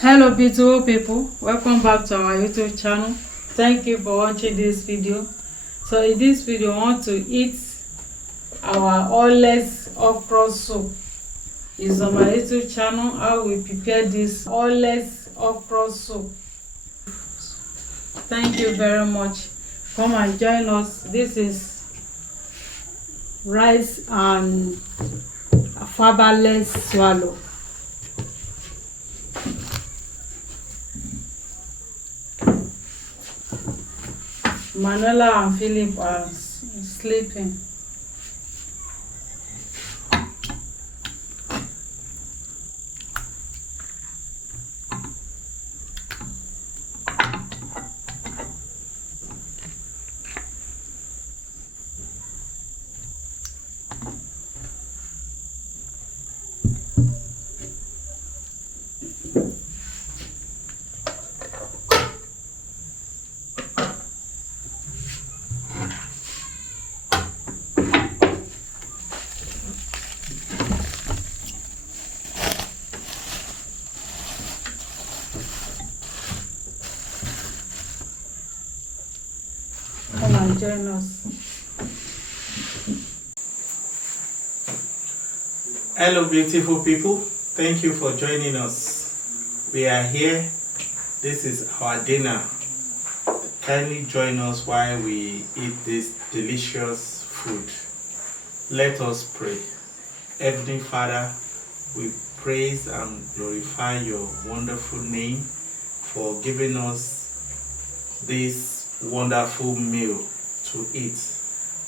Hello beautiful people, welcome back to our YouTube channel. Thank you for watching this video. So in this video I want to eat our oilless okra soup. It's on my YouTube channel how we prepare this oilless okra soup. Thank you very much. Come and join us. This is rice and fiberless swallow. Manuela and Philip are sleeping. Come and join us. Hello beautiful people, thank you for joining us. We are here. This is our dinner. Kindly join us while we eat this delicious food. Let us pray. Heavenly Father, we praise and glorify your wonderful name for giving us this wonderful meal to eat.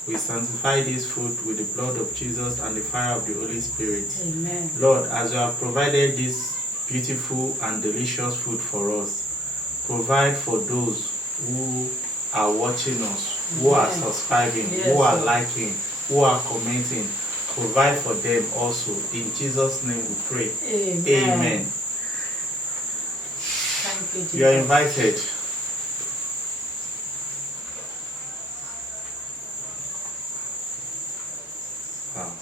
We sanctify this food with the blood of Jesus and the fire of the Holy Spirit. Amen. Lord, as you have provided this beautiful and delicious food for us, provide for those who are watching us, who are subscribing, Yes, who are sir. liking, who are commenting. Provide for them also. In Jesus' name we pray. Amen. Amen. Thank you, Jesus. You are invited. Wow.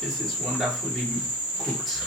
This is wonderfully cooked.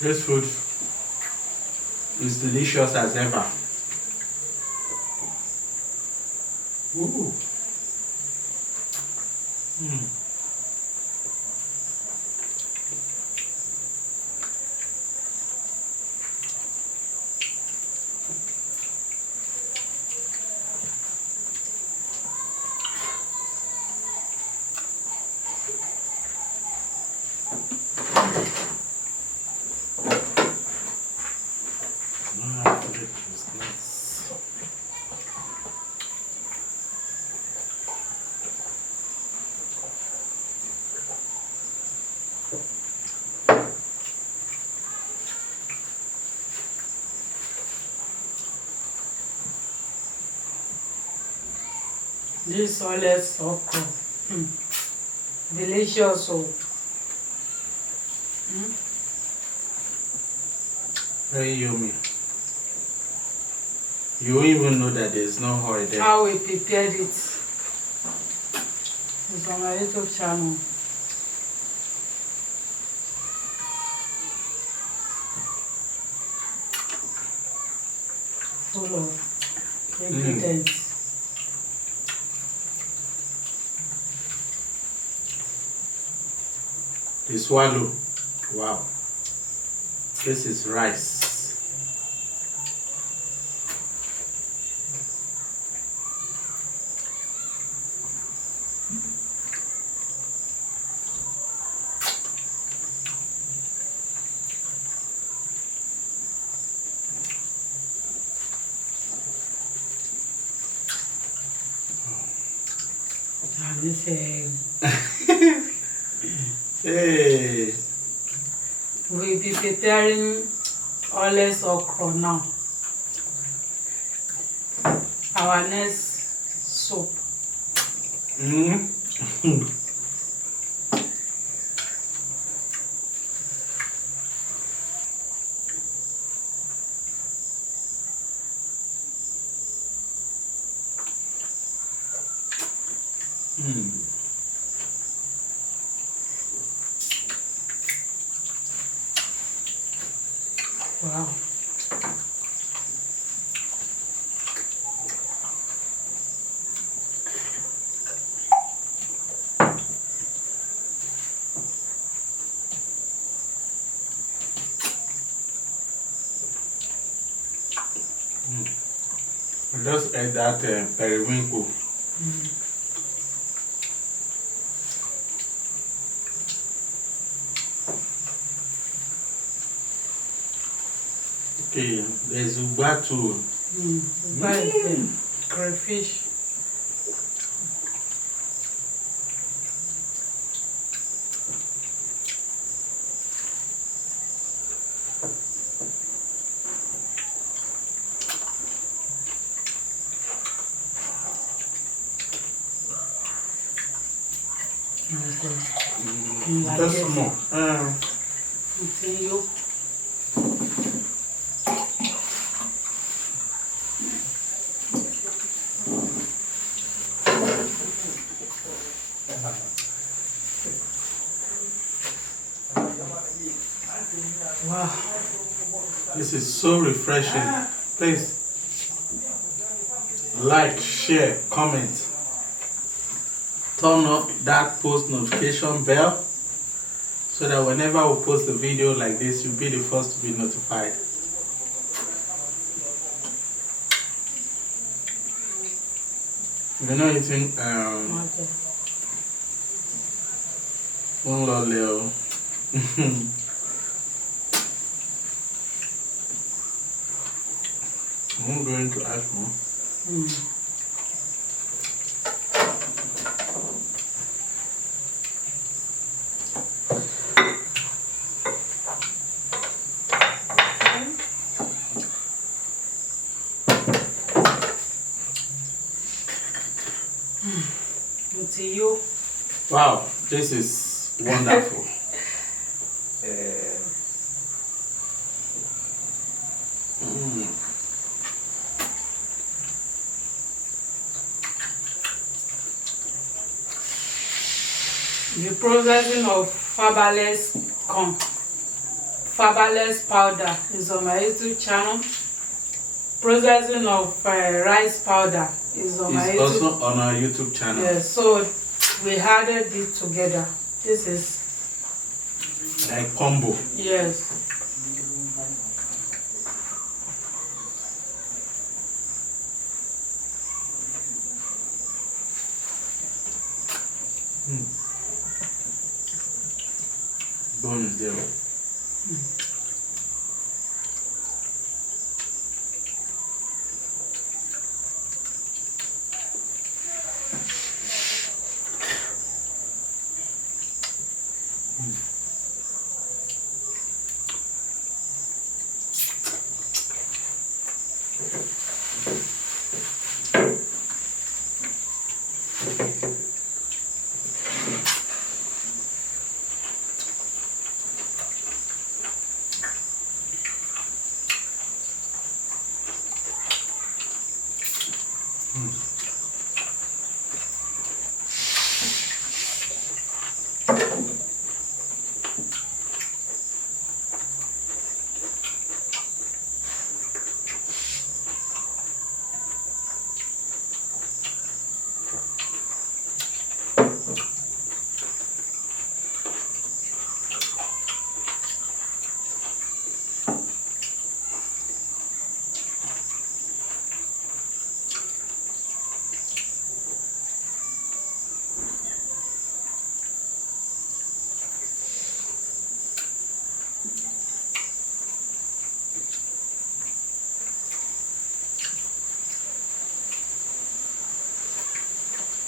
This food is delicious as ever. Ooh. This oilless okra. Delicious soup. Very yummy. You won't even know that there's no oil there. How we prepared it. It's on my YouTube channel. Full of ingredients. The swallow. Wow. This is rice. And this Hey. we'll be preparing oles okra now. Our next soup. Mm. Wow. I just ate that periwinkle. Okay, there's uba too. Where is the crayfish? Just small. Continue. Wow. This is so refreshing. Please like, share, comment. Turn on that post notification bell so that whenever we post a video like this, you'll be the first to be notified. You know anything? Okay. One lot, Leo. I'm going to add more. To you. Wow, this is wonderful. The processing of fabulous powder is on my YouTube channel. Processing of rice powder is on my It's YouTube. also on our YouTube channel. Yes, so we added it together. This is Like combo. yes. Bone is there.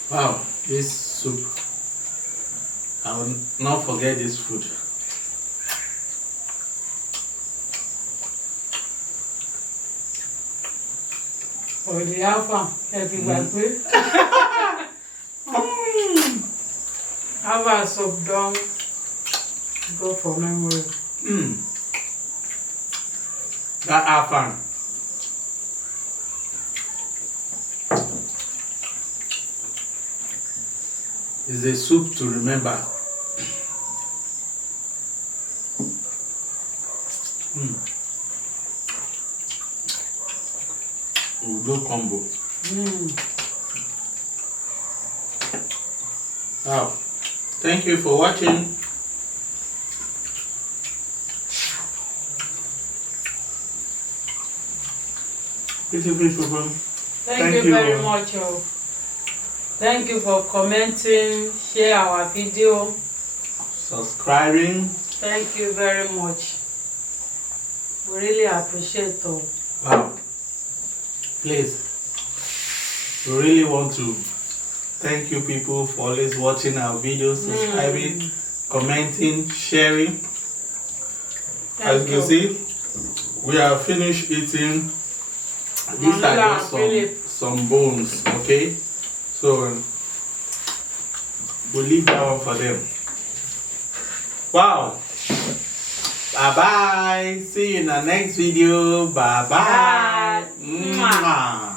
Wow, this soup. I will not forget this food. For the alpha, everywhere. Alpha soup don't go for memory. That afan. Is a soup to remember. Udo combo. Wow. Thank you for watching. Beautiful. Thank you very much. Thank you for commenting, share our video. Subscribing. Thank you very much. We really appreciate it. Wow. Please, we really want to thank you people for always watching our videos, subscribing, commenting, sharing. As you can see, we have finished eating. These are just some bones, okay? So we'll leave that one for them. Wow. Bye bye. See you in the next video. Bye bye. Bye. Mwah.